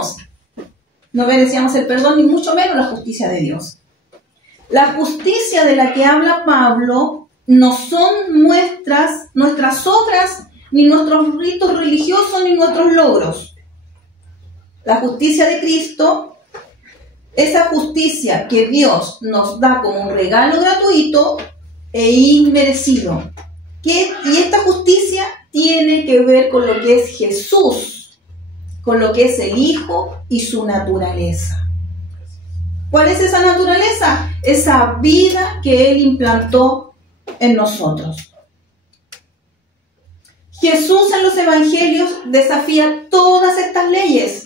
merecíamos. No merecíamos el perdón, ni mucho menos la justicia de Dios. La justicia de la que habla Pablo no son nuestras obras, ni nuestros ritos religiosos, ni nuestros logros. La justicia de Cristo, esa justicia que Dios nos da como un regalo gratuito e inmerecido. Y esta justicia tiene que ver con lo que es Jesús, con lo que es el Hijo y su naturaleza. ¿Cuál es esa naturaleza? Esa vida que Él implantó en nosotros. Jesús en los evangelios desafía todas estas leyes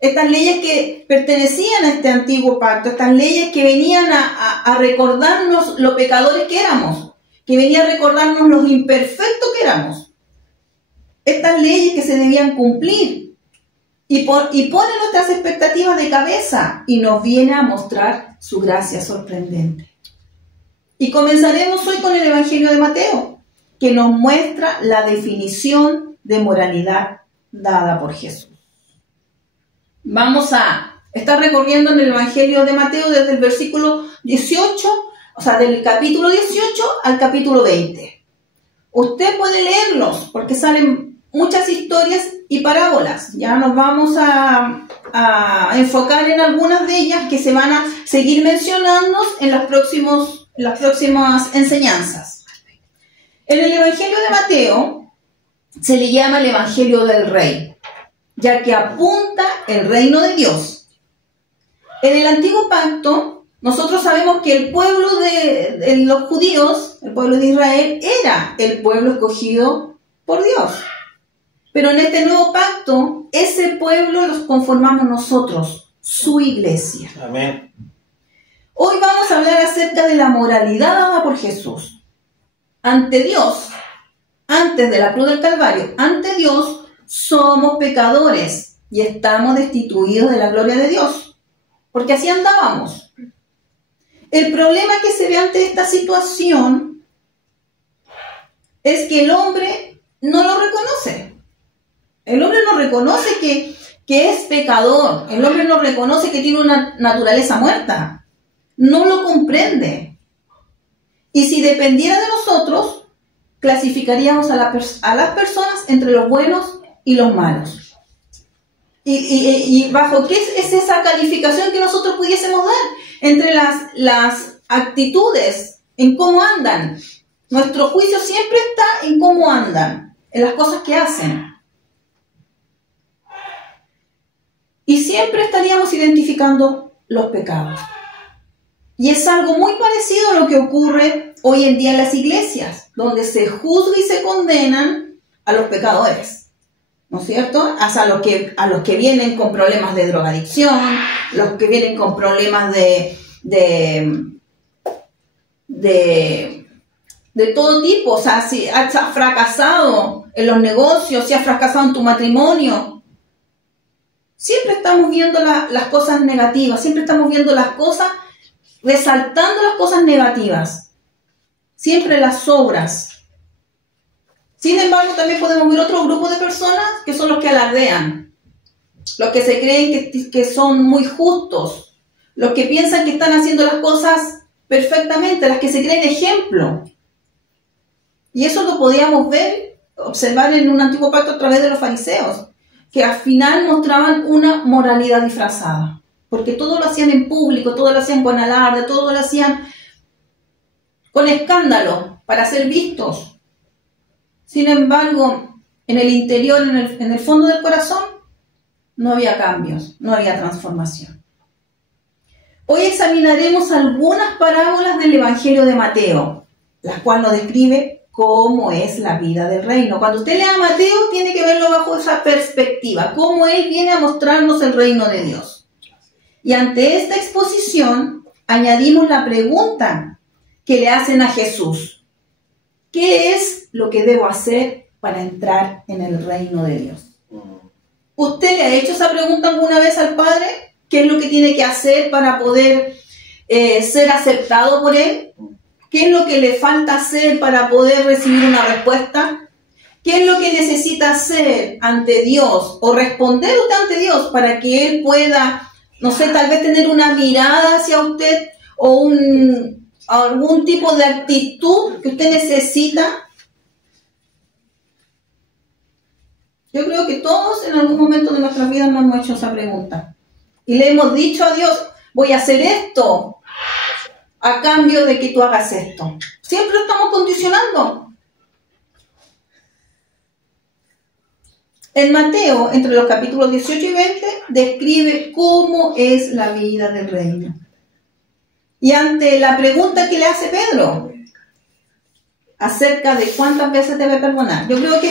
que pertenecían a este antiguo pacto, estas leyes que venían a recordarnos lo pecadores que éramos, que venían a recordarnos los imperfectos que éramos. Estas leyes que se debían cumplir y pone nuestras expectativas de cabeza y nos viene a mostrar su gracia sorprendente. Y comenzaremos hoy con el Evangelio de Mateo, que nos muestra la definición de moralidad dada por Jesús. Vamos a estar recorriendo en el Evangelio de Mateo desde el versículo 18, o sea, del capítulo 18 al capítulo 20. Usted puede leerlos porque salen muchas historias y parábolas. Ya nos vamos a enfocar en algunas de ellas que se van a seguir mencionando en las próximas enseñanzas. En el Evangelio de Mateo se le llama el Evangelio del Rey, ya que apunta el reino de Dios. En el Antiguo Pacto, nosotros sabemos que el pueblo de los judíos, el pueblo de Israel, era el pueblo escogido por Dios. Pero en este nuevo pacto, ese pueblo los conformamos nosotros, su iglesia. Amén. Hoy vamos a hablar acerca de la moralidad dada por Jesús. Ante Dios, antes de la cruz del Calvario, ante Dios, somos pecadores y estamos destituidos de la gloria de Dios, porque así andábamos. El problema que se ve ante esta situación es que el hombre no lo reconoce. El hombre no reconoce que es pecador. El hombre no reconoce que tiene una naturaleza muerta. No lo comprende. Y si dependiera de nosotros, clasificaríamos a las personas entre los buenos y los malos. ¿Y bajo qué es esa calificación que nosotros pudiésemos dar? Entre las actitudes, en cómo andan. Nuestro juicio siempre está en cómo andan, en las cosas que hacen. Y siempre estaríamos identificando los pecados. Y es algo muy parecido a lo que ocurre hoy en día en las iglesias, donde se juzga y se condenan a los pecadores, ¿no es cierto? A los que vienen con problemas de drogadicción, los que vienen con problemas de todo tipo. O sea, si has fracasado en los negocios, si has fracasado en tu matrimonio, siempre estamos viendo las cosas negativas, siempre estamos viendo las cosas, resaltando las cosas negativas, siempre las obras. Sin embargo, también podemos ver otro grupo de personas que son los que alardean, los que se creen que son muy justos, los que piensan que están haciendo las cosas perfectamente, las que se creen ejemplo. Y eso lo podíamos observar en un antiguo pacto a través de los fariseos, que al final mostraban una moralidad disfrazada, porque todo lo hacían en público, todo lo hacían con alarde, todo lo hacían con escándalo para ser vistos. Sin embargo, en el interior, en el fondo del corazón, no había cambios, no había transformación. Hoy examinaremos algunas parábolas del Evangelio de Mateo, las cuales nos describe cómo es la vida del reino. Cuando usted lea a Mateo, tiene que verlo bajo esa perspectiva, cómo él viene a mostrarnos el reino de Dios. Y ante esta exposición, añadimos la pregunta que le hacen a Jesús. ¿Qué es lo que debo hacer para entrar en el reino de Dios? ¿Usted le ha hecho esa pregunta alguna vez al Padre? ¿Qué es lo que tiene que hacer para poder ser aceptado por Él? ¿Qué es lo que le falta hacer para poder recibir una respuesta? ¿Qué es lo que necesita hacer ante Dios o responder usted ante Dios para que Él pueda, no sé, tal vez tener una mirada hacia usted o algún tipo de actitud que usted necesita? Yo creo que todos en algún momento de nuestras vidas nos hemos hecho esa pregunta. Y le hemos dicho a Dios, voy a hacer esto a cambio de que tú hagas esto. Siempre estamos condicionando. En Mateo, entre los capítulos 18 y 20, describe cómo es la vida del reino. Y ante la pregunta que le hace Pedro, acerca de cuántas veces debe perdonar, yo creo que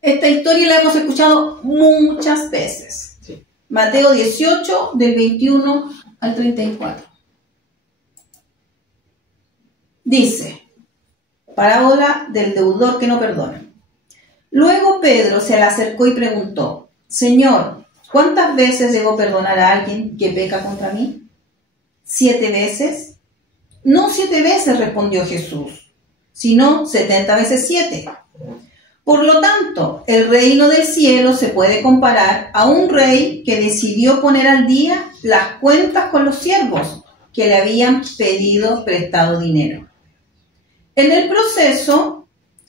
esta historia la hemos escuchado muchas veces. Sí. Mateo 18, del 21 al 34. Dice, parábola del deudor que no perdona. Luego Pedro se le acercó y preguntó, Señor, ¿cuántas veces debo perdonar a alguien que peca contra mí? ¿7 veces? No 7 veces, respondió Jesús, sino 70 veces 7. Por lo tanto, el reino del cielo se puede comparar a un rey que decidió poner al día las cuentas con los siervos que le habían pedido prestado dinero. En el proceso,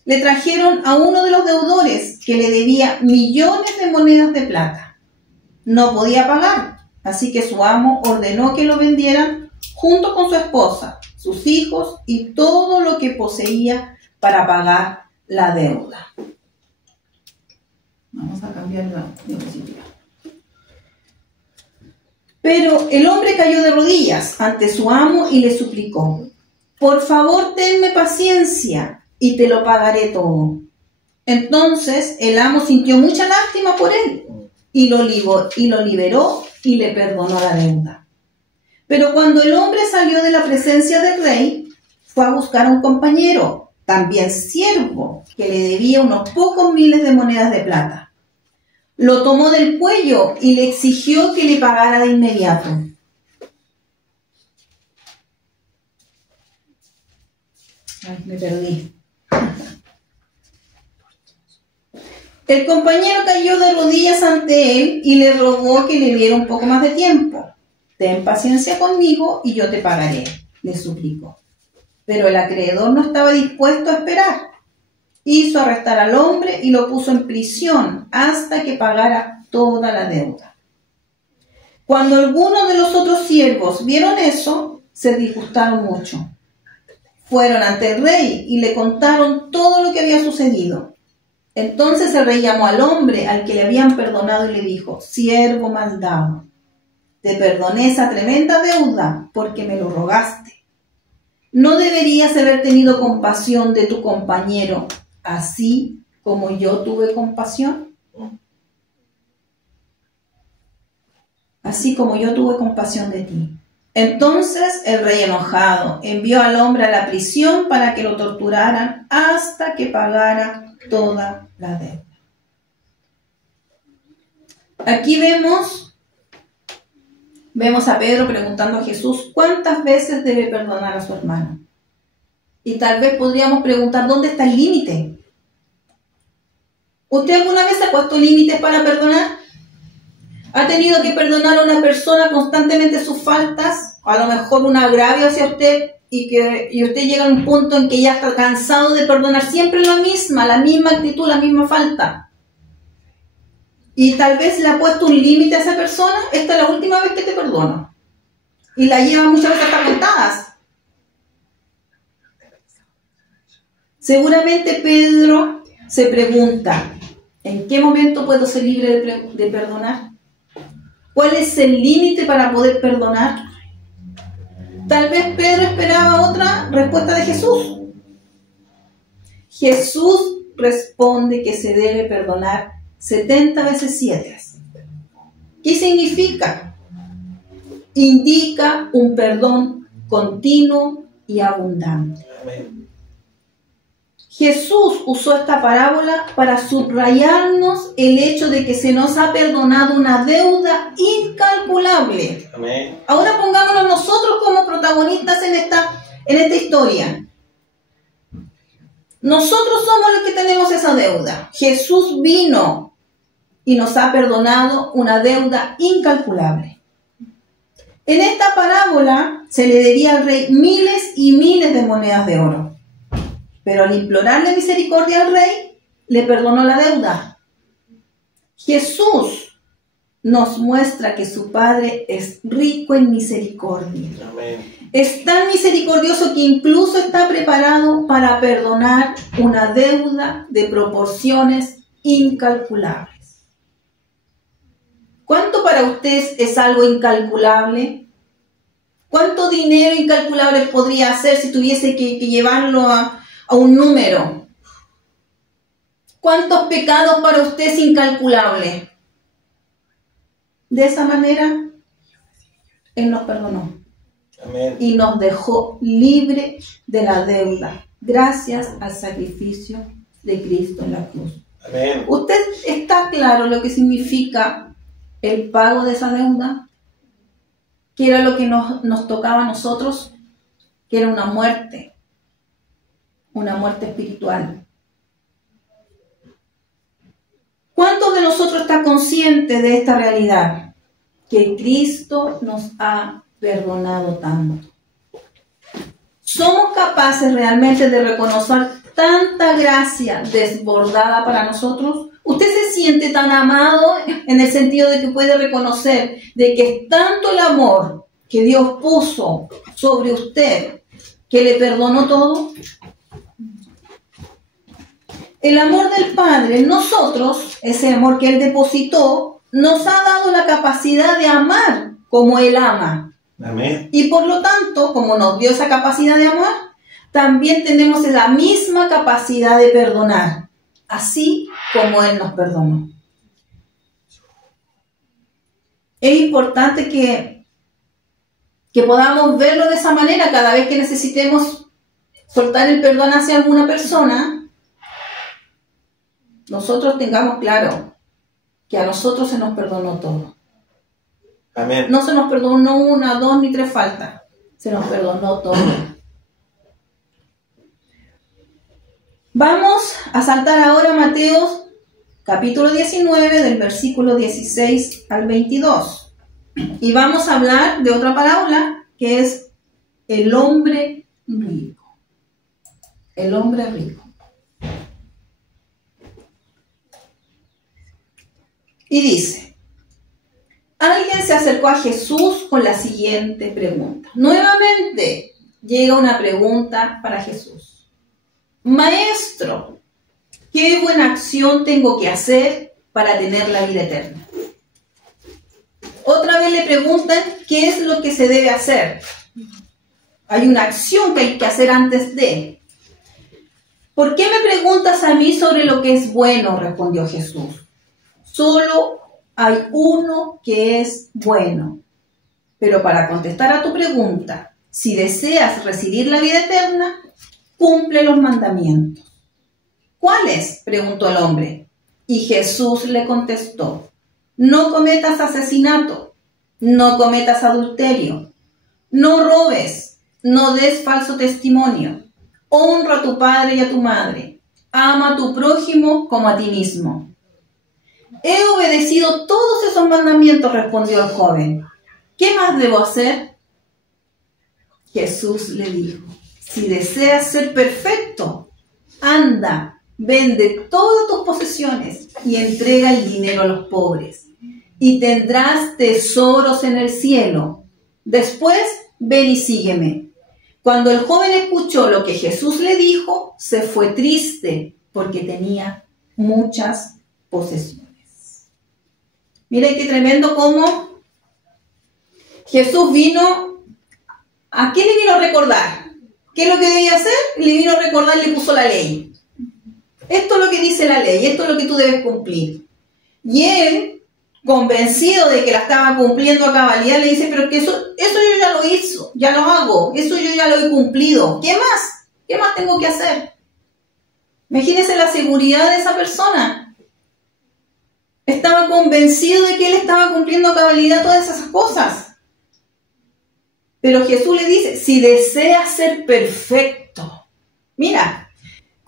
le trajeron a uno de los deudores que le debía millones de monedas de plata. No podía pagar, así que su amo ordenó que lo vendieran junto con su esposa, sus hijos y todo lo que poseía para pagar la deuda. Vamos a cambiar la diapositiva. Pero el hombre cayó de rodillas ante su amo y le suplicó, por favor, tenme paciencia y te lo pagaré todo. Entonces el amo sintió mucha lástima por él y lo liberó y le perdonó la deuda. Pero cuando el hombre salió de la presencia del rey, fue a buscar a un compañero, también siervo, que le debía unos pocos miles de monedas de plata. Lo tomó del cuello y le exigió que le pagara de inmediato. Ay, me perdí. El compañero cayó de rodillas ante él y le rogó que le diera un poco más de tiempo. Ten paciencia conmigo y yo te pagaré, le suplicó. Pero el acreedor no estaba dispuesto a esperar. Hizo arrestar al hombre y lo puso en prisión hasta que pagara toda la deuda. Cuando algunos de los otros siervos vieron eso, se disgustaron mucho. Fueron ante el rey y le contaron todo lo que había sucedido. Entonces el rey llamó al hombre al que le habían perdonado y le dijo, siervo maldado, te perdoné esa tremenda deuda porque me lo rogaste. ¿No deberías haber tenido compasión de tu compañero así como yo tuve compasión? Así como yo tuve compasión de ti. Entonces el rey enojado envió al hombre a la prisión para que lo torturaran hasta que pagara toda la deuda. Aquí vemos a Pedro preguntando a Jesús cuántas veces debe perdonar a su hermano. Y tal vez podríamos preguntar, ¿dónde está el límite? ¿Usted alguna vez ha puesto límites para perdonar? ¿Ha tenido que perdonar a una persona constantemente sus faltas? A lo mejor un agravio hacia usted y usted llega a un punto en que ya está cansado de perdonar siempre la misma actitud, la misma falta. Y tal vez le ha puesto un límite a esa persona, esta es la última vez que te perdono. Y la lleva muchas veces hasta contadas. Seguramente Pedro se pregunta, ¿en qué momento puedo ser libre de perdonar? ¿Cuál es el límite para poder perdonar? Tal vez Pedro esperaba otra respuesta de Jesús. Jesús responde que se debe perdonar 70 veces 7. ¿Qué significa? Indica un perdón continuo y abundante. Jesús usó esta parábola para subrayarnos el hecho de que se nos ha perdonado una deuda incalculable. Amén. Ahora pongámonos nosotros como protagonistas en esta historia. Nosotros somos los que tenemos esa deuda. Jesús vino y nos ha perdonado una deuda incalculable. En esta parábola se le debía al rey miles y miles de monedas de oro. Pero al implorarle misericordia al rey, le perdonó la deuda. Jesús nos muestra que su Padre es rico en misericordia. Amén. Es tan misericordioso que incluso está preparado para perdonar una deuda de proporciones incalculables. ¿Cuánto para usted es algo incalculable? ¿Cuánto dinero incalculable podría hacer si tuviese que llevarlo a un número? ¿Cuántos pecados para usted es incalculable? De esa manera, Él nos perdonó. Amén. Y nos dejó libre de la deuda, gracias al sacrificio de Cristo en la cruz. Amén. ¿Usted está claro lo que significa el pago de esa deuda? ¿Qué era lo que nos tocaba a nosotros? Que era una muerte espiritual. ¿Cuántos de nosotros está consciente de esta realidad? Que Cristo nos ha perdonado tanto. ¿Somos capaces realmente de reconocer tanta gracia desbordada para nosotros? ¿Usted se siente tan amado en el sentido de que puede reconocer de que es tanto el amor que Dios puso sobre usted que le perdonó todo? El amor del Padre en nosotros, ese amor que Él depositó, nos ha dado la capacidad de amar como Él ama. Amén. Y por lo tanto, como nos dio esa capacidad de amar, también tenemos la misma capacidad de perdonar, así como Él nos perdonó. Es importante que podamos verlo de esa manera cada vez que necesitemos soltar el perdón hacia alguna persona. Nosotros tengamos claro que a nosotros se nos perdonó todo. Amén. No se nos perdonó una, dos ni tres faltas. Se nos perdonó todo. Vamos a saltar ahora a Mateo capítulo 19 del versículo 16 al 22. Y vamos a hablar de otra parábola que es el hombre rico. El hombre rico. Y dice, alguien se acercó a Jesús con la siguiente pregunta. Nuevamente llega una pregunta para Jesús. Maestro, ¿qué buena acción tengo que hacer para tener la vida eterna? Otra vez le preguntan qué es lo que se debe hacer. Hay una acción que hay que hacer antes de. ¿Por qué me preguntas a mí sobre lo que es bueno?, respondió Jesús. Solo hay uno que es bueno. Pero para contestar a tu pregunta, si deseas recibir la vida eterna, cumple los mandamientos. ¿Cuáles?, preguntó el hombre. Y Jesús le contestó, no cometas asesinato, no cometas adulterio, no robes, no des falso testimonio, honra a tu padre y a tu madre, ama a tu prójimo como a ti mismo. He obedecido todos esos mandamientos, respondió el joven. ¿Qué más debo hacer? Jesús le dijo, si deseas ser perfecto, anda, vende todas tus posesiones y entrega el dinero a los pobres, y tendrás tesoros en el cielo. Después, ven y sígueme. Cuando el joven escuchó lo que Jesús le dijo, se fue triste porque tenía muchas posesiones. Miren qué tremendo cómo Jesús vino. ¿A qué le vino a recordar? ¿Qué es lo que debía hacer? Le vino a recordar, le puso la ley. Esto es lo que dice la ley, esto es lo que tú debes cumplir. Y él, convencido de que la estaba cumpliendo a cabalidad, le dice, pero que eso yo ya lo hizo, ya lo hago, eso yo ya lo he cumplido. ¿Qué más? ¿Qué más tengo que hacer? Imagínense la seguridad de esa persona. Estaba convencido de que él estaba cumpliendo a cabalidad todas esas cosas. Pero Jesús le dice, si deseas ser perfecto. Mira,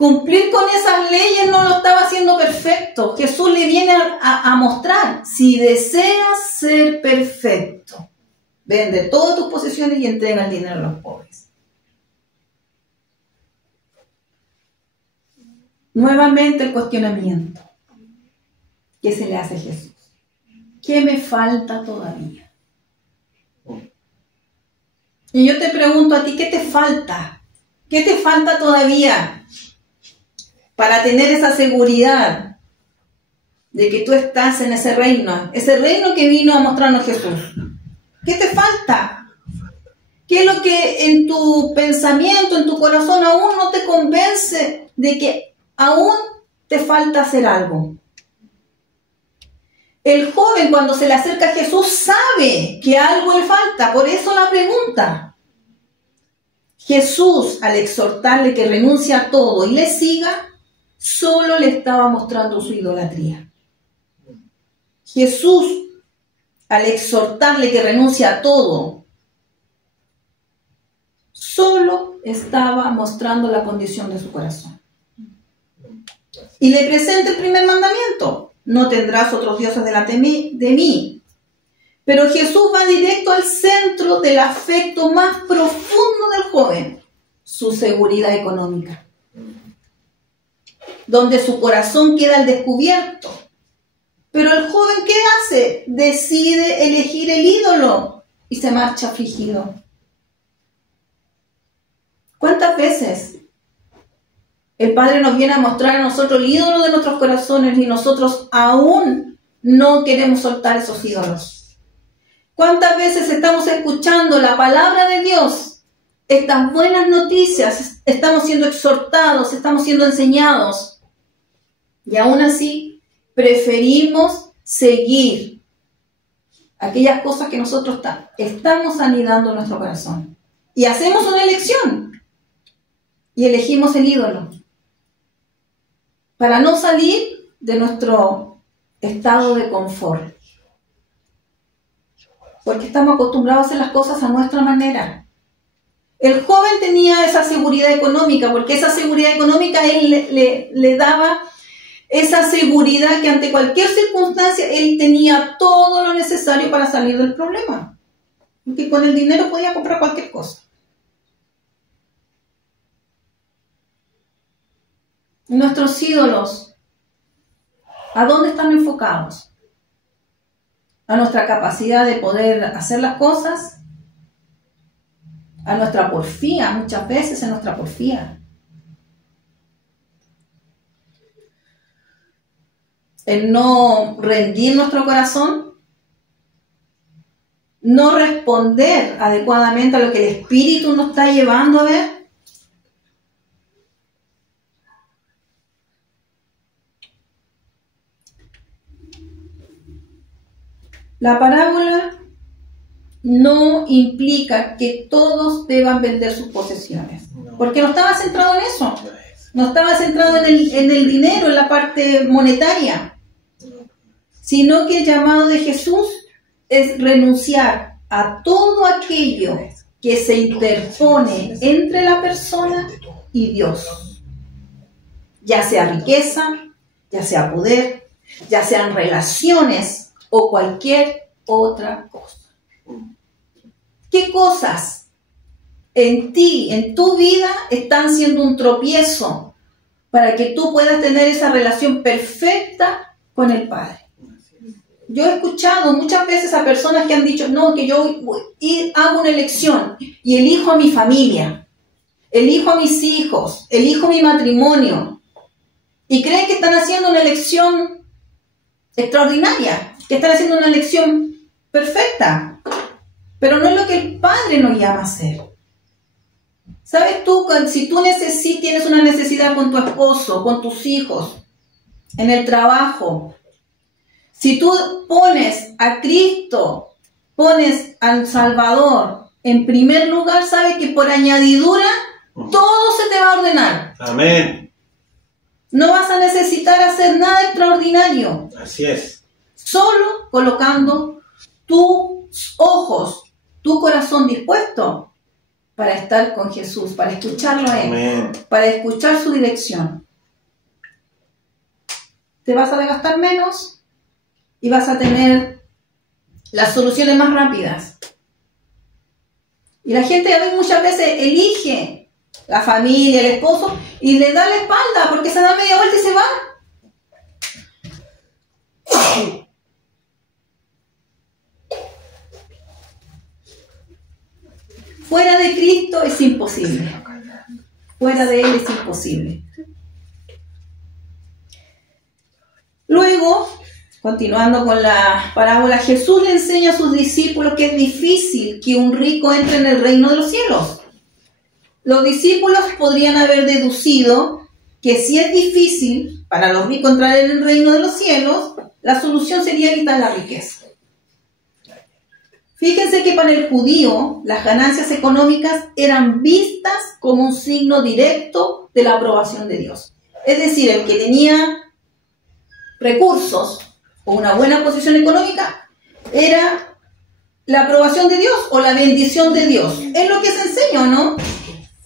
cumplir con esas leyes no lo estaba haciendo perfecto. Jesús le viene a mostrar, si deseas ser perfecto, vende todas tus posesiones y entrega el dinero a los pobres. Nuevamente el cuestionamiento. ¿Qué se le hace a Jesús? ¿Qué me falta todavía? Y yo te pregunto a ti, ¿qué te falta? ¿Qué te falta todavía para tener esa seguridad de que tú estás en ese reino que vino a mostrarnos Jesús? ¿Qué te falta? ¿Qué es lo que en tu pensamiento, en tu corazón aún no te convence de que aún te falta hacer algo? El joven, cuando se le acerca a Jesús, sabe que algo le falta, por eso la pregunta. Jesús, al exhortarle que renuncie a todo y le siga, solo le estaba mostrando su idolatría. Jesús, al exhortarle que renuncie a todo, solo estaba mostrando la condición de su corazón. Y le presenta el primer mandamiento. No tendrás otros dioses delante de mí. Pero Jesús va directo al centro del afecto más profundo del joven, su seguridad económica. Donde su corazón queda al descubierto. Pero el joven, ¿qué hace? Decide elegir el ídolo y se marcha afligido. ¿Cuántas veces el Padre nos viene a mostrar a nosotros el ídolo de nuestros corazones y nosotros aún no queremos soltar esos ídolos? ¿Cuántas veces estamos escuchando la palabra de Dios, estas buenas noticias, estamos siendo exhortados, estamos siendo enseñados y aún así preferimos seguir aquellas cosas que nosotros estamos anidando en nuestro corazón? Y hacemos una elección y elegimos el ídolo para no salir de nuestro estado de confort. Porque estamos acostumbrados a hacer las cosas a nuestra manera. El joven tenía esa seguridad económica, porque esa seguridad económica él le daba esa seguridad que ante cualquier circunstancia él tenía todo lo necesario para salir del problema. Porque con el dinero podía comprar cualquier cosa. Nuestros ídolos, ¿a dónde están enfocados? ¿A nuestra capacidad de poder hacer las cosas? ¿A nuestra porfía? Muchas veces en nuestra porfía. ¿En no rendir nuestro corazón? ¿No responder adecuadamente a lo que el Espíritu nos está llevando a ver? La parábola no implica que todos deban vender sus posesiones, porque no estaba centrado en eso, no estaba centrado en el dinero, en la parte monetaria, sino que el llamado de Jesús es renunciar a todo aquello que se interpone entre la persona y Dios, ya sea riqueza, ya sea poder, ya sean relaciones o cualquier otra cosa. ¿Qué cosas en ti, en tu vida, están siendo un tropiezo para que tú puedas tener esa relación perfecta con el Padre? Yo he escuchado muchas veces a personas que han dicho, no, que yo hago una elección y elijo a mi familia, elijo a mis hijos, elijo mi matrimonio, y creen que están haciendo una elección extraordinaria, que están haciendo una elección perfecta, pero no es lo que el Padre nos llama a hacer. ¿Sabes tú? Si tú tienes una necesidad con tu esposo, con tus hijos, en el trabajo, si tú pones a Cristo, pones al Salvador en primer lugar, sabes que por añadidura todo se te va a ordenar. Amén. No vas a necesitar hacer nada extraordinario. Así es. Solo colocando tus ojos, tu corazón dispuesto para estar con Jesús, para escucharlo a Él, Amén. para escuchar su dirección. Te vas a desgastar menos y vas a tener las soluciones más rápidas. Y la gente a veces muchas veces elige la familia, el esposo, y le da la espalda porque se da media vuelta y se va. Fuera de Cristo es imposible. Fuera de Él es imposible. Luego, continuando con la parábola, Jesús le enseña a sus discípulos que es difícil que un rico entre en el reino de los cielos. Los discípulos podrían haber deducido que si es difícil para los ricos entrar en el reino de los cielos, la solución sería evitar la riqueza. Fíjense que para el judío las ganancias económicas eran vistas como un signo directo de la aprobación de Dios. Es decir, el que tenía recursos o una buena posición económica era la aprobación de Dios o la bendición de Dios. Es lo que se enseña, ¿no?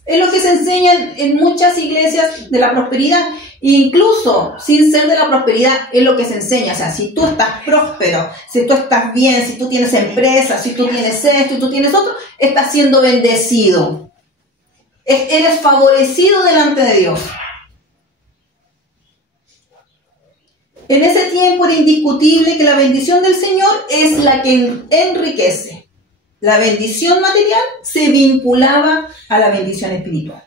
Es lo que se enseña en muchas iglesias de la prosperidad. Incluso sin ser de la prosperidad es lo que se enseña. O sea, si tú estás próspero, si tú estás bien, si tú tienes empresa, si tú tienes esto y tú tienes otro, estás siendo bendecido. Eres favorecido delante de Dios. En ese tiempo era indiscutible que la bendición del Señor es la que enriquece. La bendición material se vinculaba a la bendición espiritual.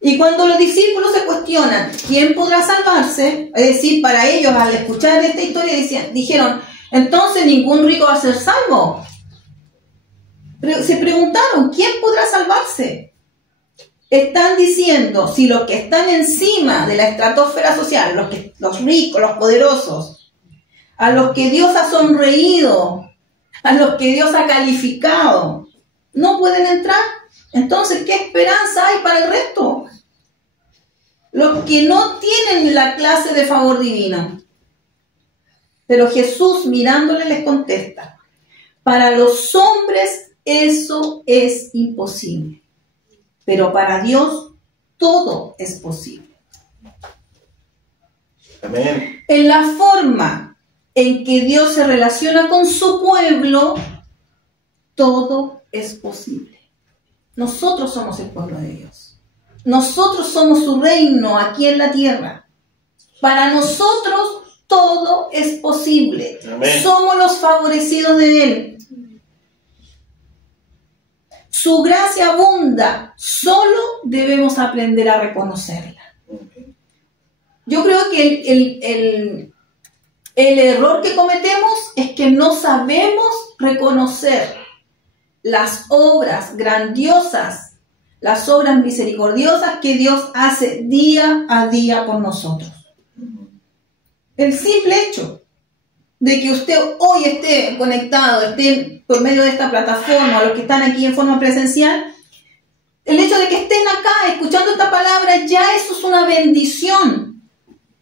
Y cuando los discípulos se cuestionan quién podrá salvarse, es decir, para ellos al escuchar esta historia dijeron, entonces ningún rico va a ser salvo. Se preguntaron, ¿quién podrá salvarse? Están diciendo, si los que están encima de la estratosfera social, los ricos, los poderosos, a los que Dios ha sonreído, a los que Dios ha calificado, no pueden entrar, entonces, ¿qué esperanza hay para el resto? Los que no tienen la clase de favor divino. Pero Jesús, mirándole, les contesta, para los hombres eso es imposible, pero para Dios todo es posible. Amén. En la forma en que Dios se relaciona con su pueblo, todo es posible. Nosotros somos el pueblo de Dios. Nosotros somos su reino aquí en la tierra. Para nosotros todo es posible. Amén. Somos los favorecidos de Él. Su gracia abunda, solo debemos aprender a reconocerla. Yo creo que el error que cometemos es que no sabemos reconocer las obras grandiosas, las obras misericordiosas que Dios hace día a día por nosotros. El simple hecho de que usted hoy esté conectado, esté por medio de esta plataforma, o los que están aquí en forma presencial, el hecho de que estén acá escuchando esta palabra, ya eso es una bendición.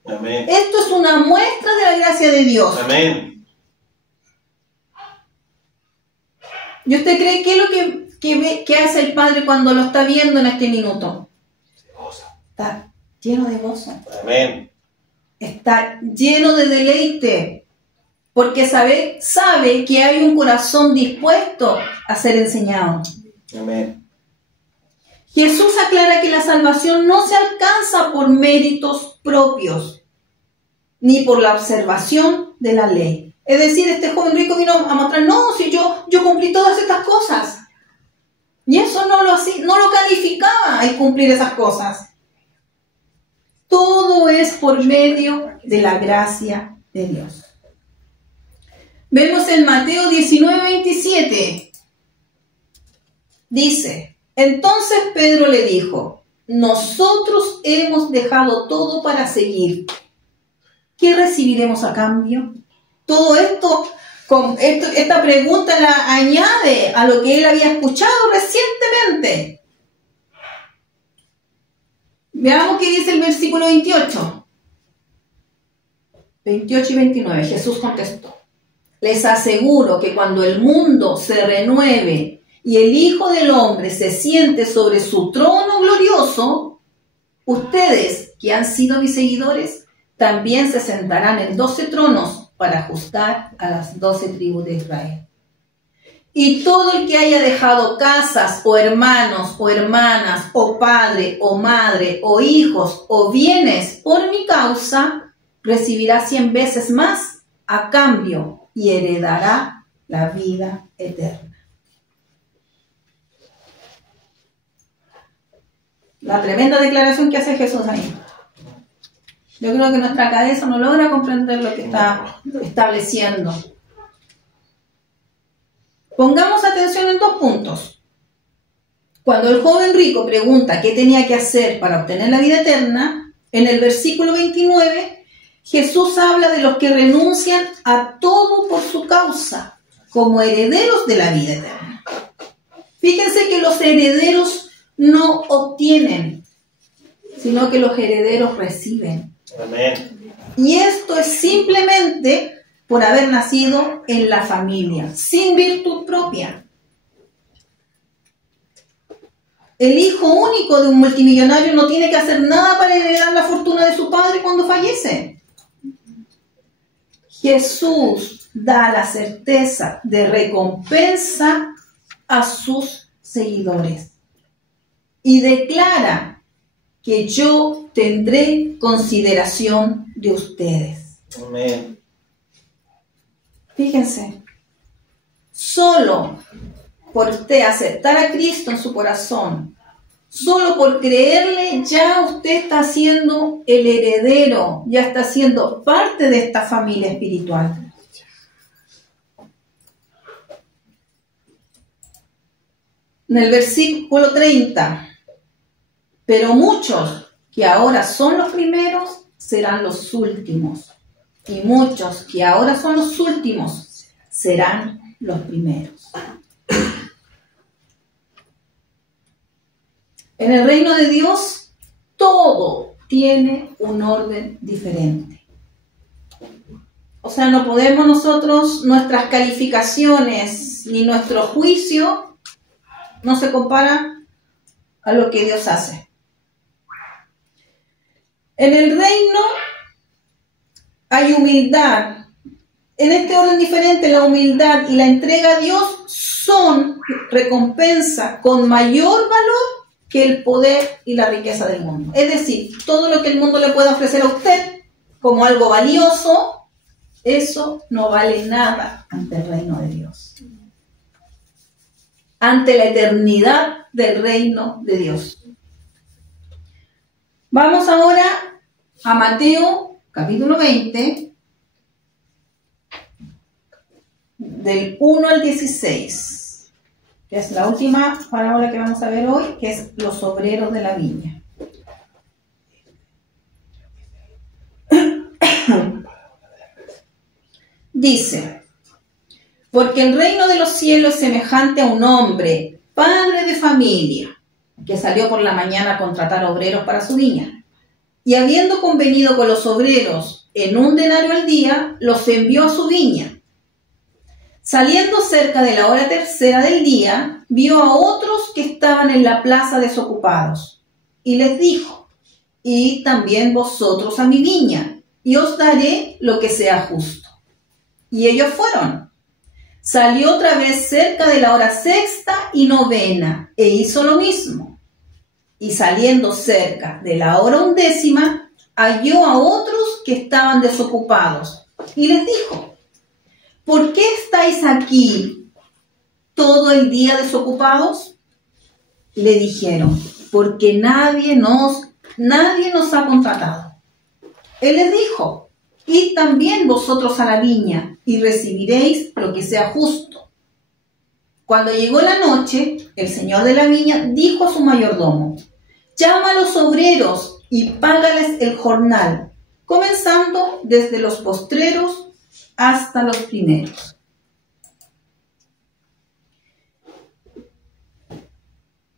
Amén. Esto es una muestra de la gracia de Dios. Amén. ¿Y usted cree qué es lo que hace el Padre cuando lo está viendo en este minuto? Está lleno de gozo. Amén. Está lleno de deleite. Porque sabe que hay un corazón dispuesto a ser enseñado. Amén. Jesús aclara que la salvación no se alcanza por méritos propios, ni por la observación de la ley. Es decir, este joven rico vino a mostrar, no, si yo cumplí todas estas cosas. Y eso no lo calificaba el cumplir esas cosas. Todo es por medio de la gracia de Dios. Vemos en Mateo 19:27. Dice, entonces Pedro le dijo, nosotros hemos dejado todo para seguir. ¿Qué recibiremos a cambio? Todo esta pregunta la añade a lo que él había escuchado recientemente. Veamos qué dice el versículo 28. 28 y 29. Jesús contestó, les aseguro que cuando el mundo se renueve y el Hijo del Hombre se siente sobre su trono glorioso, ustedes que han sido mis seguidores, también se sentarán en 12 tronos para juzgar a las 12 tribus de Israel. Y todo el que haya dejado casas, o hermanos, o hermanas, o padre, o madre, o hijos, o bienes por mi causa, recibirá 100 veces más a cambio y heredará la vida eterna. La tremenda declaración que hace Jesús ahí. Yo creo que nuestra cabeza no logra comprender lo que está estableciendo. Pongamos atención en 2 puntos. Cuando el joven rico pregunta qué tenía que hacer para obtener la vida eterna, en el versículo 29, Jesús habla de los que renuncian a todo por su causa, como herederos de la vida eterna. Fíjense que los herederos no obtienen, sino que los herederos reciben. Amén. Y esto es simplemente por haber nacido en la familia, sin virtud propia. El hijo único de un multimillonario no tiene que hacer nada para heredar la fortuna de su padre cuando fallece. Jesús da la certeza de recompensa a sus seguidores y declara que yo tendré consideración de ustedes. Amén. Fíjense, solo por usted aceptar a Cristo en su corazón, solo por creerle, ya usted está siendo el heredero, ya está siendo parte de esta familia espiritual. En el versículo 30, pero muchos que ahora son los primeros serán los últimos. Y muchos que ahora son los últimos serán los primeros. En el reino de Dios, todo tiene un orden diferente. O sea, no podemos nosotros, nuestras calificaciones ni nuestro juicio no se compara a lo que Dios hace. En el reino hay humildad. En este orden diferente, la humildad y la entrega a Dios son recompensa con mayor valor que el poder y la riqueza del mundo. Es decir, todo lo que el mundo le pueda ofrecer a usted como algo valioso, eso no vale nada ante el reino de Dios. Ante la eternidad del reino de Dios. Vamos ahora a Mateo capítulo 20, del 1 al 16, que es la última parábola que vamos a ver hoy, que es los obreros de la viña. Dice, porque el reino de los cielos es semejante a un hombre, padre de familia, que salió por la mañana a contratar obreros para su viña. Y habiendo convenido con los obreros en 1 denario al día, los envió a su viña. Saliendo cerca de la hora tercera del día, vio a otros que estaban en la plaza desocupados, y les dijo, id también vosotros a mi viña, y os daré lo que sea justo. Y ellos fueron. Salió otra vez cerca de la hora sexta y novena, e hizo lo mismo. Y saliendo cerca de la hora 11ª, halló a otros que estaban desocupados, y les dijo, ¿por qué estáis aquí todo el día desocupados? Le dijeron, porque nadie nos ha contratado. Él les dijo, id también vosotros a la viña, y recibiréis lo que sea justo. Cuando llegó la noche, el señor de la viña dijo a su mayordomo, llama a los obreros y págales el jornal, comenzando desde los postreros hasta los primeros.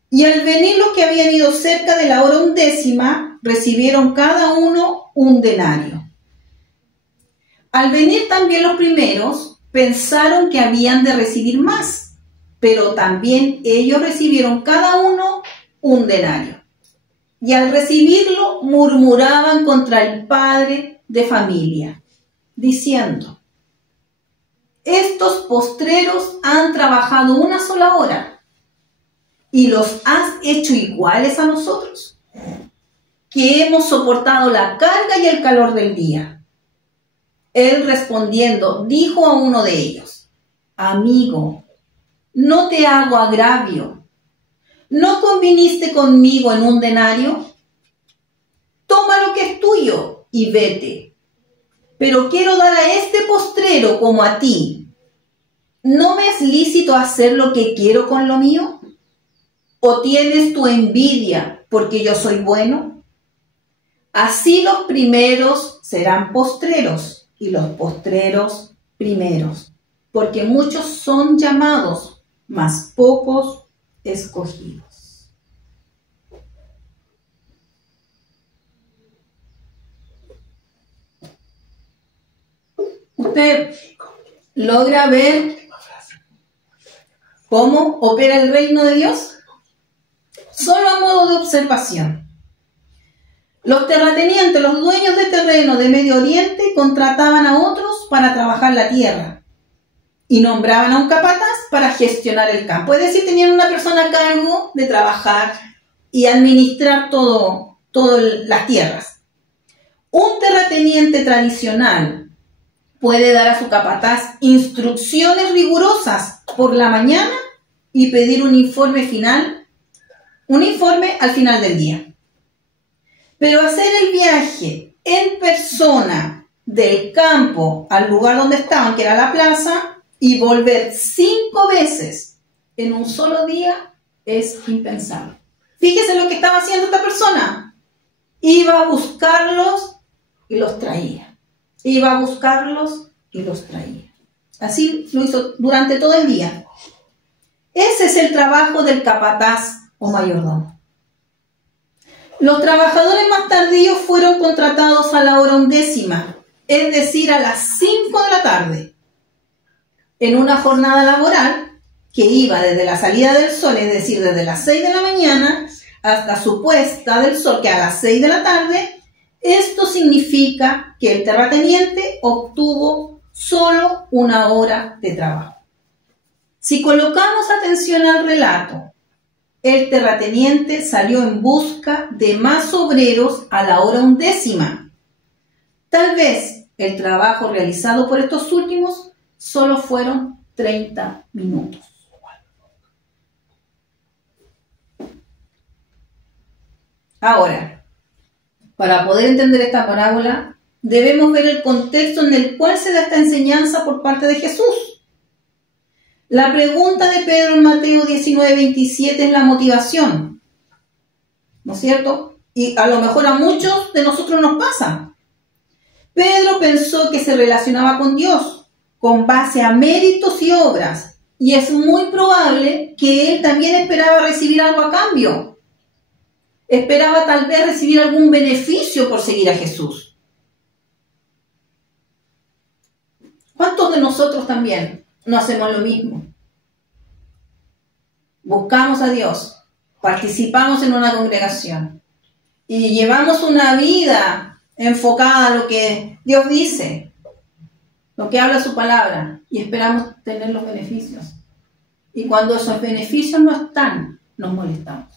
Y al venir los que habían ido cerca de la hora 11ª, recibieron cada uno 1 denario. Al venir también los primeros, pensaron que habían de recibir más, pero también ellos recibieron cada uno un denario. Y al recibirlo murmuraban contra el padre de familia, diciendo: estos postreros han trabajado una sola hora, y los has hecho iguales a nosotros, que hemos soportado la carga y el calor del día. Él respondiendo, dijo a uno de ellos: amigo, no te hago agravio. ¿No conviniste conmigo en un denario? Toma lo que es tuyo y vete. Pero quiero dar a este postrero como a ti. ¿No me es lícito hacer lo que quiero con lo mío? ¿O tienes tu envidia porque yo soy bueno? Así los primeros serán postreros y los postreros primeros, porque muchos son llamados, mas pocos escogidos. Usted logra ver cómo opera el reino de Dios, solo a modo de observación. Los terratenientes, los dueños de terreno de Medio Oriente, contrataban a otros para trabajar la tierra y nombraban a un capataz para gestionar el campo. Es decir, tenían una persona a cargo de trabajar y administrar todas las tierras. Un terrateniente tradicional puede dar a su capataz instrucciones rigurosas por la mañana y pedir un informe al final del día. Pero hacer el viaje en persona del campo al lugar donde estaban, que era la plaza, y volver 5 veces en un solo día es impensable. Fíjese lo que estaba haciendo esta persona. Iba a buscarlos y los traía. Iba a buscarlos y los traía. Así lo hizo durante todo el día. Ese es el trabajo del capataz o mayordomo. Los trabajadores más tardíos fueron contratados a la hora 11ª, es decir, a las 5 de la tarde. En una jornada laboral que iba desde la salida del sol, es decir, desde las 6 de la mañana hasta su puesta del sol, que a las 6 de la tarde. Esto significa que el terrateniente obtuvo solo 1 hora de trabajo. Si colocamos atención al relato, el terrateniente salió en busca de más obreros a la hora 11ª. Tal vez el trabajo realizado por estos últimos solo fueron 30 minutos. Ahora, para poder entender esta parábola, debemos ver el contexto en el cual se da esta enseñanza por parte de Jesús. La pregunta de Pedro en Mateo 19:27 es la motivación, ¿no es cierto? Y a lo mejor a muchos de nosotros nos pasa. Pedro pensó que se relacionaba con Dios con base a méritos y obras, y es muy probable que él también esperaba recibir algo a cambio. Esperaba tal vez recibir algún beneficio por seguir a Jesús. ¿Cuántos de nosotros también no hacemos lo mismo? Buscamos a Dios, participamos en una congregación y llevamos una vida enfocada a lo que Dios dice, lo que habla su palabra, y esperamos tener los beneficios. Y cuando esos beneficios no están, nos molestamos.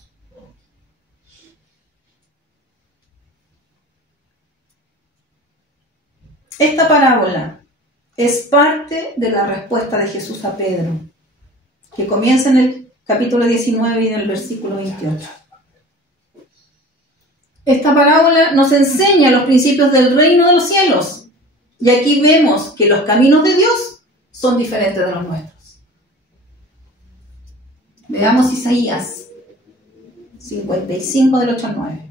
Esta parábola es parte de la respuesta de Jesús a Pedro, que comienza en el capítulo 19 y en el versículo 28. Esta parábola nos enseña los principios del reino de los cielos. Y aquí vemos que los caminos de Dios son diferentes de los nuestros. Veamos Isaías 55 del 8 al 9.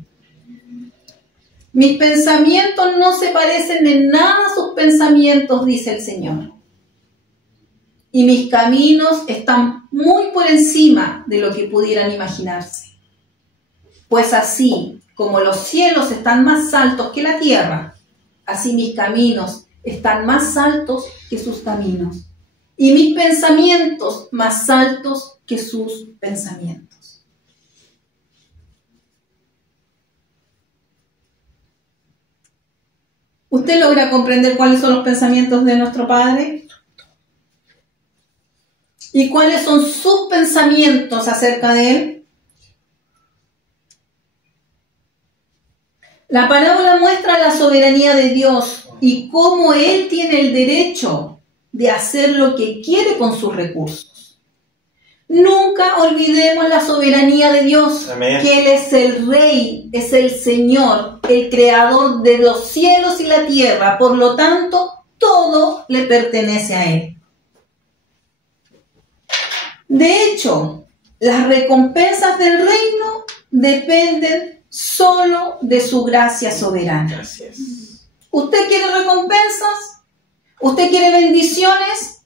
Mis pensamientos no se parecen en nada a sus pensamientos, dice el Señor. Y mis caminos están muy por encima de lo que pudieran imaginarse. Pues así como los cielos están más altos que la tierra, así mis caminos están más altos que sus caminos, y mis pensamientos más altos que sus pensamientos. ¿Usted logra comprender cuáles son los pensamientos de nuestro Padre? ¿Y cuáles son sus pensamientos acerca de Él? La parábola muestra la soberanía de Dios y cómo Él tiene el derecho de hacer lo que quiere con sus recursos. Nunca olvidemos la soberanía de Dios. Amén. Que Él es el Rey, es el Señor, el Creador de los cielos y la tierra. Por lo tanto, todo le pertenece a Él. De hecho, las recompensas del reino dependen solo de su gracia soberana. Gracias. ¿Usted quiere recompensas? ¿Usted quiere bendiciones?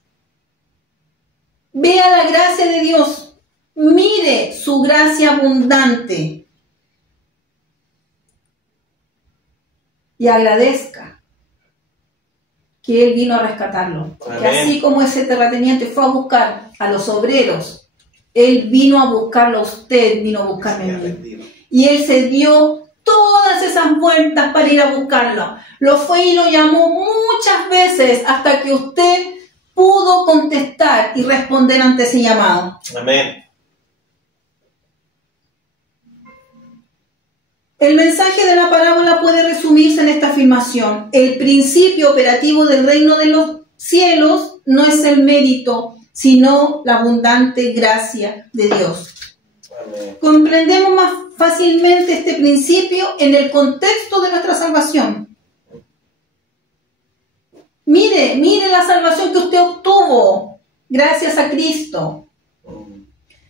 Vea la gracia de Dios. Mire su gracia abundante. Y agradezca que Él vino a rescatarlo. Porque así como ese terrateniente fue a buscar a los obreros, Él vino a buscarlo a usted, vino a buscarme a mí. Y Él se dio todas esas vueltas para ir a buscarlo. Lo fue y lo llamó muchas veces hasta que usted pudo contestar y responder ante ese llamado. Amén. El mensaje de la parábola puede resumirse en esta afirmación. El principio operativo del reino de los cielos no es el mérito, sino la abundante gracia de Dios. Amén. Comprendemos más fácilmente este principio en el contexto de nuestra salvación. Mire la salvación que usted obtuvo gracias a Cristo.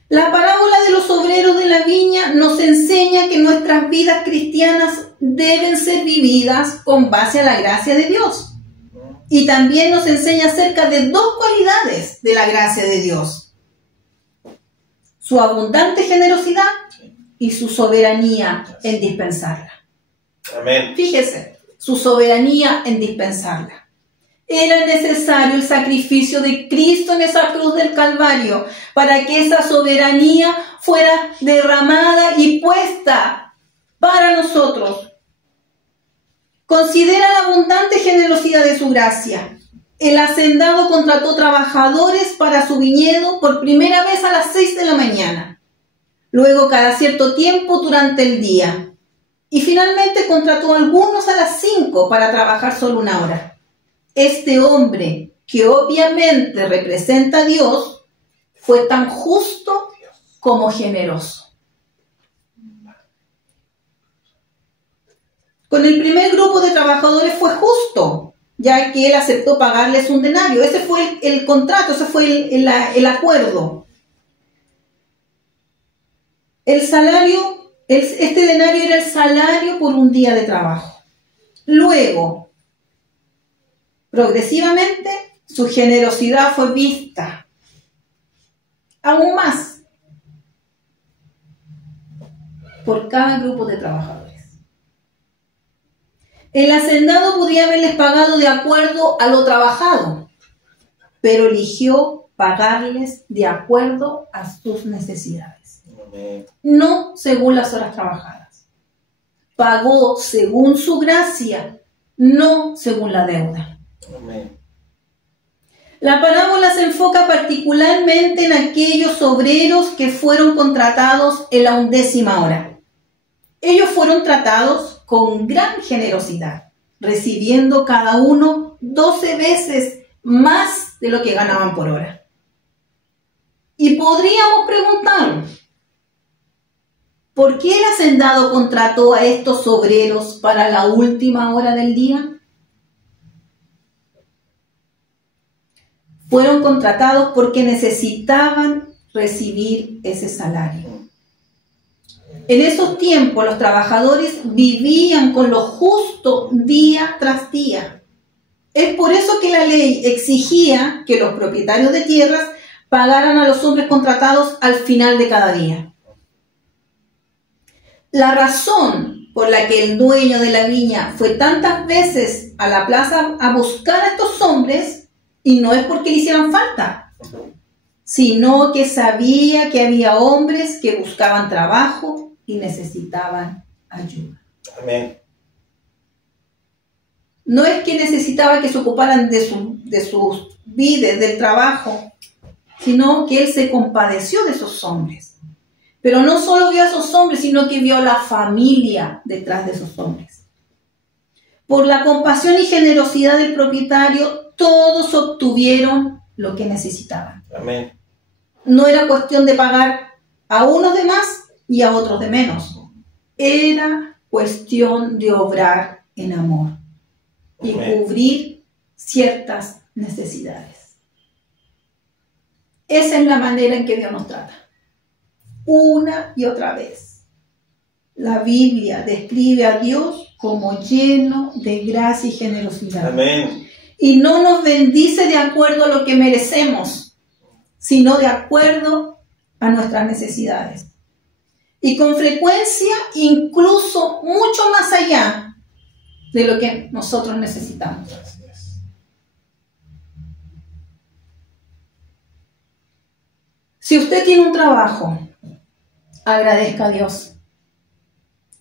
La parábola de los obreros de la viña nos enseña que nuestras vidas cristianas deben ser vividas con base a la gracia de Dios. Y también nos enseña acerca de dos cualidades de la gracia de Dios: su abundante generosidad y su soberanía en dispensarla. Amén. Fíjese, su soberanía en dispensarla. Era necesario el sacrificio de Cristo en esa cruz del Calvario para que esa soberanía fuera derramada y puesta para nosotros. Considera la abundante generosidad de su gracia. El hacendado contrató trabajadores para su viñedo por primera vez a las 6 de la mañana, luego cada cierto tiempo durante el día, y finalmente contrató a algunos a las 5 para trabajar solo una hora. Este hombre, que obviamente representa a Dios, fue tan justo como generoso. Con el primer grupo de trabajadores fue justo, ya que él aceptó pagarles un denario. Ese fue el contrato, ese fue el acuerdo. El salario, este denario era el salario por un día de trabajo. Luego, progresivamente, su generosidad fue vista aún más por cada grupo de trabajadores. El hacendado podía haberles pagado de acuerdo a lo trabajado, pero eligió pagarles de acuerdo a sus necesidades, no según las horas trabajadas. Pagó según su gracia, no según la deuda. Amén. La parábola se enfoca particularmente en aquellos obreros que fueron contratados en la 11ª hora. Ellos fueron tratados con gran generosidad, recibiendo cada uno 12 veces más de lo que ganaban por hora. Y podríamos preguntar, ¿por qué el hacendado contrató a estos obreros para la última hora del día? Fueron contratados porque necesitaban recibir ese salario. En esos tiempos los trabajadores vivían con lo justo día tras día. Es por eso que la ley exigía que los propietarios de tierras pagaran a los hombres contratados al final de cada día. La razón por la que el dueño de la viña fue tantas veces a la plaza a buscar a estos hombres Y no es porque le hicieran falta, sino que sabía que había hombres que buscaban trabajo y necesitaban ayuda. Amén. No es que necesitaba que se ocuparan de sus vidas, del trabajo, sino que él se compadeció de esos hombres. Pero no solo vio a esos hombres, sino que vio a la familia detrás de esos hombres. Por la compasión y generosidad del propietario, todos obtuvieron lo que necesitaban. Amén. No era cuestión de pagar a unos de más y a otros de menos. Era cuestión de obrar en amor y cubrir ciertas necesidades. Esa es la manera en que Dios nos trata. Una y otra vez. La Biblia describe a Dios como lleno de gracia y generosidad. Amén. Y no nos bendice de acuerdo a lo que merecemos, sino de acuerdo a nuestras necesidades. Y con frecuencia, incluso mucho más allá de lo que nosotros necesitamos. Si usted tiene un trabajo, agradezca a Dios.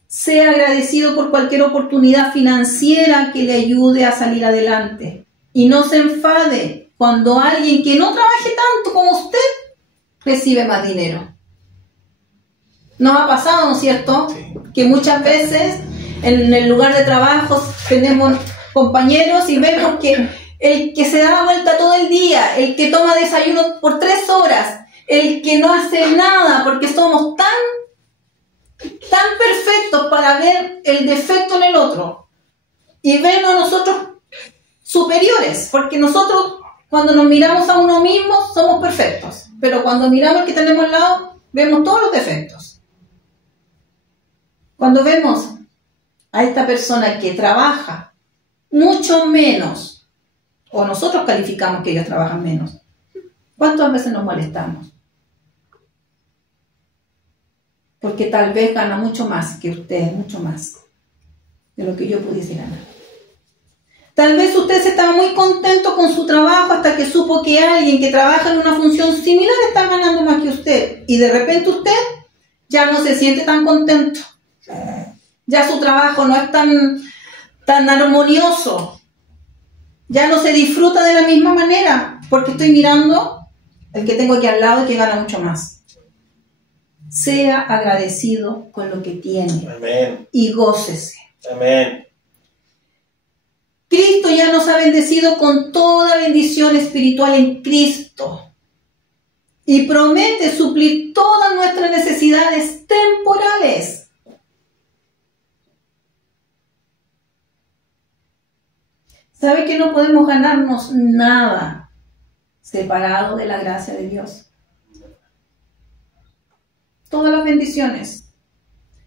Sea agradecido por cualquier oportunidad financiera que le ayude a salir adelante. Y no se enfade cuando alguien que no trabaje tanto como usted recibe más dinero. Nos ha pasado, ¿no es cierto? Sí. Que muchas veces en el lugar de trabajo tenemos compañeros y vemos que el que se da la vuelta todo el día, el que toma desayuno por 3 horas, el que no hace nada porque somos tan perfectos para ver el defecto en el otro y vernos nosotros superiores, porque nosotros cuando nos miramos a uno mismo somos perfectos, pero cuando miramos al que tenemos al lado vemos todos los defectos. Cuando vemos a esta persona que trabaja mucho menos, o nosotros calificamos que ellos trabajan menos, ¿cuántas veces nos molestamos? Porque tal vez gana mucho más que usted, mucho más de lo que yo pudiese ganar. Tal vez usted estaba muy contento con su trabajo hasta que supo que alguien que trabaja en una función similar está ganando más que usted. Y de repente usted ya no se siente tan contento. Ya su trabajo no es tan armonioso. Ya no se disfruta de la misma manera porque estoy mirando el que tengo aquí al lado y que gana mucho más. Sea agradecido con lo que tiene. Amén. Y gócese. Amén. Cristo ya nos ha bendecido con toda bendición espiritual en Cristo y promete suplir todas nuestras necesidades temporales. ¿Sabe que no podemos ganarnos nada separado de la gracia de Dios? Todas las bendiciones,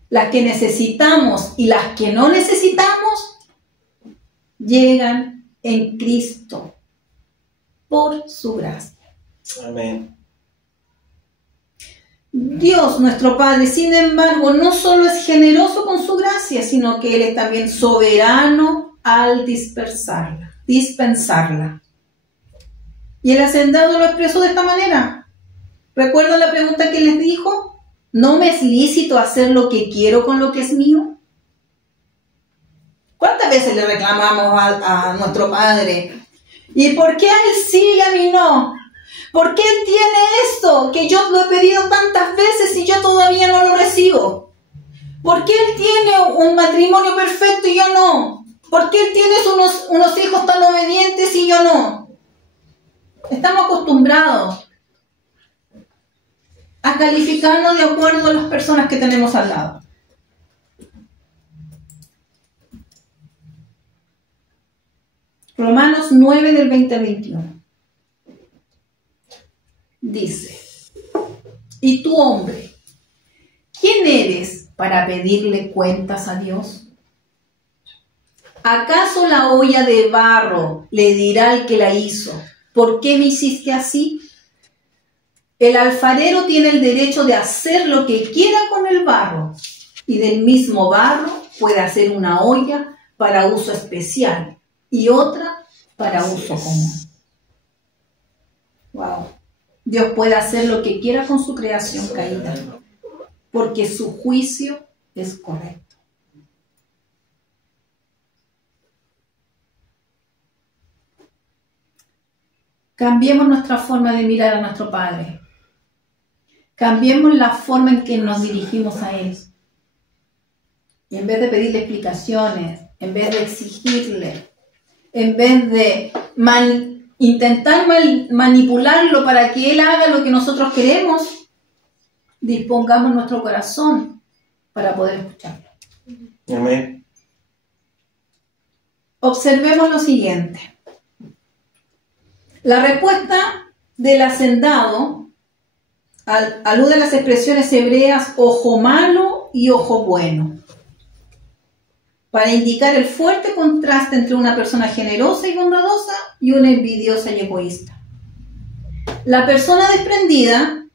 las que necesitamos y las que no necesitamos, llegan en Cristo por su gracia. Amén. Dios, nuestro Padre, sin embargo, no solo es generoso con su gracia, sino que Él es también soberano al dispensarla. Y el hacendado lo expresó de esta manera. ¿Recuerdan la pregunta que les dijo? ¿No me es lícito hacer lo que quiero con lo que es mío? ¿Cuántas veces le reclamamos a nuestro Padre? ¿Y por qué a Él sí y a mí no? ¿Por qué Él tiene esto que yo lo he pedido tantas veces y yo todavía no lo recibo? ¿Por qué Él tiene un matrimonio perfecto y yo no? ¿Por qué Él tiene unos hijos tan obedientes y yo no? Estamos acostumbrados a calificarnos de acuerdo a las personas que tenemos al lado. Romanos 9 del 20 al 21. Dice, ¿y tú, hombre, quién eres para pedirle cuentas a Dios? ¿Acaso la olla de barro le dirá al que la hizo, ¿por qué me hiciste así? El alfarero tiene el derecho de hacer lo que quiera con el barro, y del mismo barro puede hacer una olla para uso especial y otra para uso común. Dios puede hacer lo que quiera con su creación caída, porque su juicio es correcto. Cambiemos nuestra forma de mirar a nuestro Padre. Cambiemos la forma en que nos dirigimos a Él. Y en vez de pedirle explicaciones, en vez de exigirle, en vez de intentar manipularlo para que Él haga lo que nosotros queremos, dispongamos nuestro corazón para poder escucharlo. Amén. Observemos lo siguiente. La respuesta del hacendado alude a las expresiones hebreas ojo malo y ojo bueno, para indicar el fuerte contraste entre una persona generosa y bondadosa y una envidiosa y egoísta. La persona desprendida,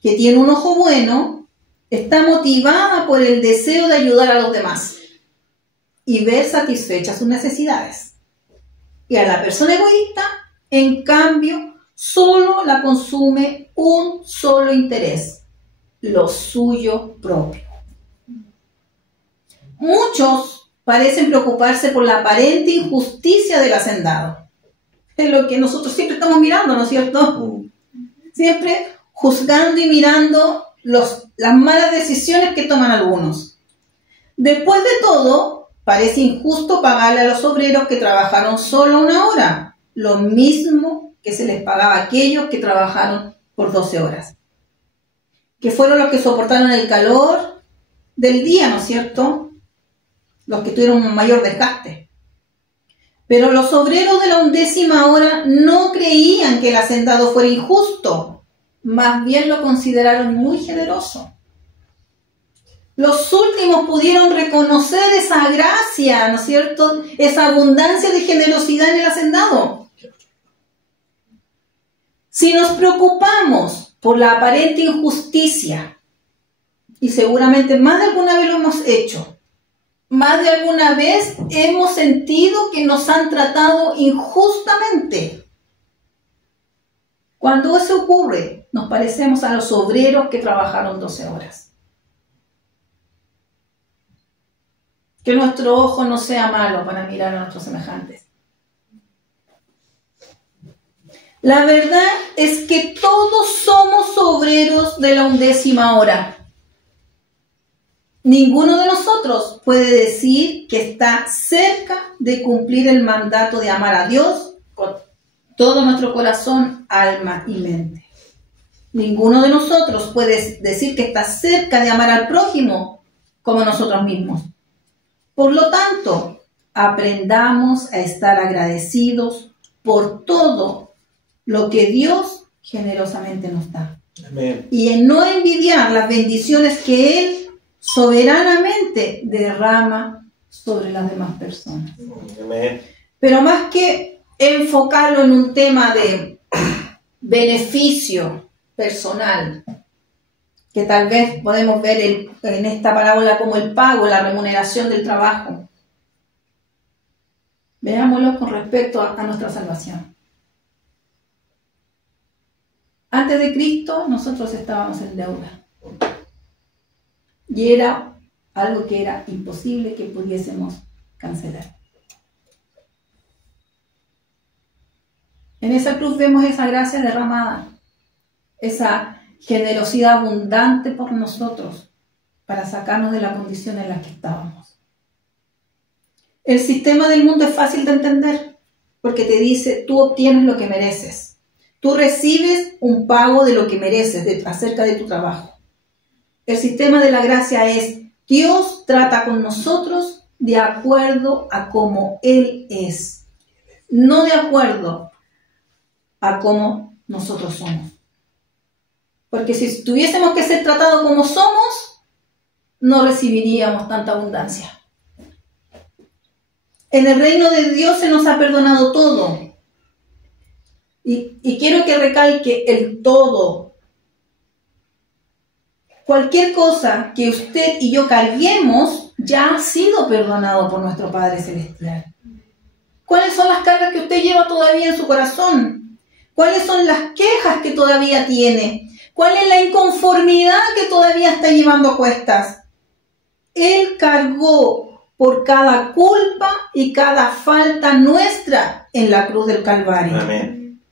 que tiene un ojo bueno, está motivada por el deseo de ayudar a los demás y ver satisfechas sus necesidades. Y a la persona egoísta, en cambio, solo la consume un solo interés, lo suyo propio. Muchos parecen preocuparse por la aparente injusticia del hacendado. Es lo que nosotros siempre estamos mirando, ¿no es cierto? Siempre juzgando y mirando las malas decisiones que toman algunos. Después de todo, parece injusto pagarle a los obreros que trabajaron solo una hora, lo mismo que se les pagaba a aquellos que trabajaron por 12 horas, que fueron los que soportaron el calor del día, ¿no es cierto? Los que tuvieron un mayor desgaste. Pero los obreros de la 11ª hora no creían que el hacendado fuera injusto, más bien lo consideraron muy generoso. Los últimos pudieron reconocer esa gracia, ¿no es cierto? Esa abundancia de generosidad en el hacendado. Si nos preocupamos por la aparente injusticia, y seguramente más de alguna vez lo hemos hecho, más de alguna vez hemos sentido que nos han tratado injustamente. Cuando eso ocurre, nos parecemos a los obreros que trabajaron 12 horas. Que nuestro ojo no sea malo para mirar a nuestros semejantes. La verdad es que todos somos obreros de la 11ª hora. Ninguno de nosotros puede decir que está cerca de cumplir el mandato de amar a Dios con todo nuestro corazón, alma y mente. Ninguno de nosotros puede decir que está cerca de amar al prójimo como nosotros mismos. Por lo tanto, aprendamos a estar agradecidos por todo lo que Dios generosamente nos da. Amén. Y en no envidiar las bendiciones que Él soberanamente derrama sobre las demás personas. Amén. Pero más que enfocarlo en un tema de beneficio personal, que tal vez podemos ver en esta parábola como el pago, la remuneración del trabajo, veámoslo con respecto a nuestra salvación. Antes de Cristo, nosotros estábamos en deuda. Y era algo que era imposible que pudiésemos cancelar. En esa cruz vemos esa gracia derramada, esa generosidad abundante por nosotros para sacarnos de la condición en la que estábamos. El sistema del mundo es fácil de entender porque te dice, tú obtienes lo que mereces. Tú recibes un pago de lo que mereces acerca de tu trabajo. El sistema de la gracia es, Dios trata con nosotros de acuerdo a cómo Él es, no de acuerdo a cómo nosotros somos. Porque si tuviésemos que ser tratados como somos, no recibiríamos tanta abundancia. En el reino de Dios se nos ha perdonado todo. Y quiero que recalque el todo. Cualquier cosa que usted y yo carguemos ya ha sido perdonado por nuestro Padre Celestial. ¿Cuáles son las cargas que usted lleva todavía en su corazón? ¿Cuáles son las quejas que todavía tiene? ¿Cuál es la inconformidad que todavía está llevando a cuestas? Él cargó por cada culpa y cada falta nuestra en la cruz del Calvario. Amén.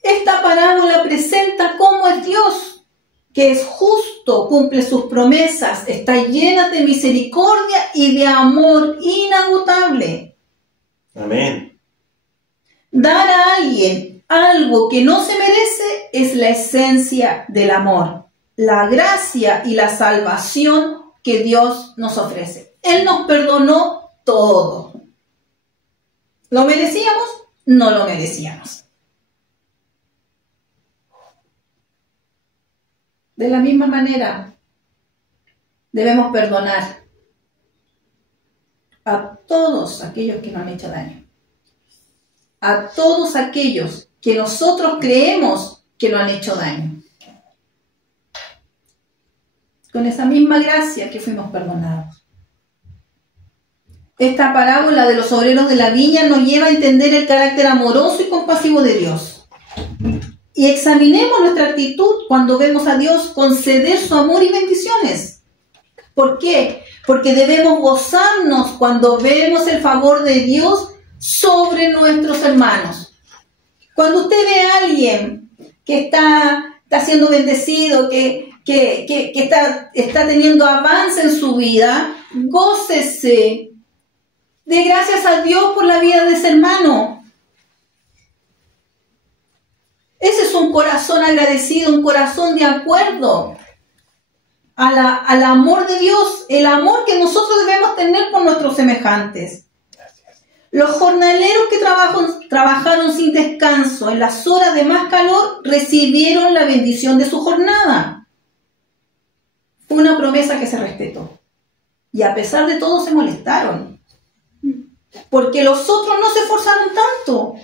Esta parábola presenta cómo es Dios, que es justo, cumple sus promesas, está llena de misericordia y de amor inagotable. Amén. Dar a alguien algo que no se merece es la esencia del amor, la gracia y la salvación que Dios nos ofrece. Él nos perdonó todo. ¿Lo merecíamos? No lo merecíamos. De la misma manera, debemos perdonar a todos aquellos que nos han hecho daño. A todos aquellos que nosotros creemos que nos han hecho daño. Con esa misma gracia que fuimos perdonados. Esta parábola de los obreros de la viña nos lleva a entender el carácter amoroso y compasivo de Dios. Y examinemos nuestra actitud cuando vemos a Dios conceder su amor y bendiciones. ¿Por qué? Porque debemos gozarnos cuando vemos el favor de Dios sobre nuestros hermanos. Cuando usted ve a alguien que está siendo bendecido, que está teniendo avance en su vida, gócese. Dé gracias a Dios por la vida de ese hermano. Ese es un corazón agradecido, un corazón de acuerdo al amor de Dios, el amor que nosotros debemos tener por nuestros semejantes. Los jornaleros que trabajaron sin descanso en las horas de más calor recibieron la bendición de su jornada. Fue una promesa que se respetó. Y a pesar de todo se molestaron. Porque los otros no se esforzaron tanto.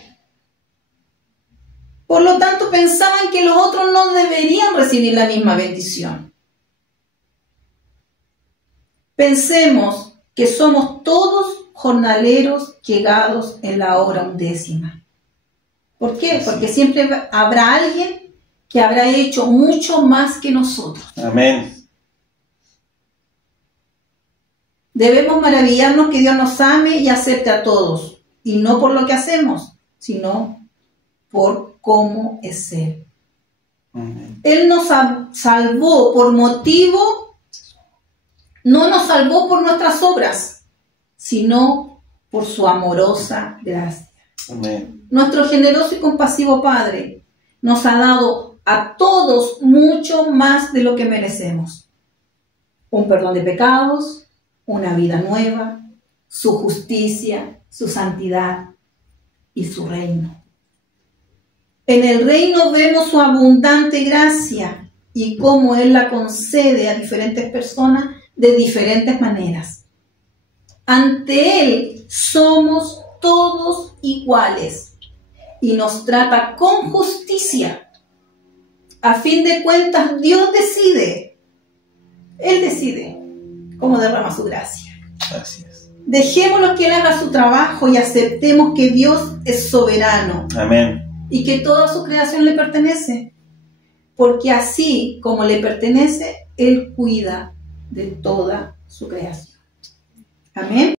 Por lo tanto pensaban que los otros no deberían recibir la misma bendición. Pensemos que somos todos jornaleros llegados en la hora 11. ¿Por qué? Porque siempre habrá alguien que habrá hecho mucho más que nosotros. Amén. Debemos maravillarnos que Dios nos ame y acepte a todos, y no por lo que hacemos, sino por cómo es Él. Amén. Él nos salvó por motivo, no nos salvó por nuestras obras, sino por su amorosa gracia. Amén. Nuestro generoso y compasivo Padre nos ha dado a todos mucho más de lo que merecemos. Un perdón de pecados, una vida nueva, su justicia, su santidad y su reino. En el reino vemos su abundante gracia y cómo Él la concede a diferentes personas de diferentes maneras. Ante Él somos todos iguales y nos trata con justicia. A fin de cuentas, Dios decide. Él decide cómo derrama su gracia. Gracias. Dejémoslo que Él haga su trabajo y aceptemos que Dios es soberano. Amén. Y que toda su creación le pertenece. Porque así como le pertenece, Él cuida de toda su creación. Amén.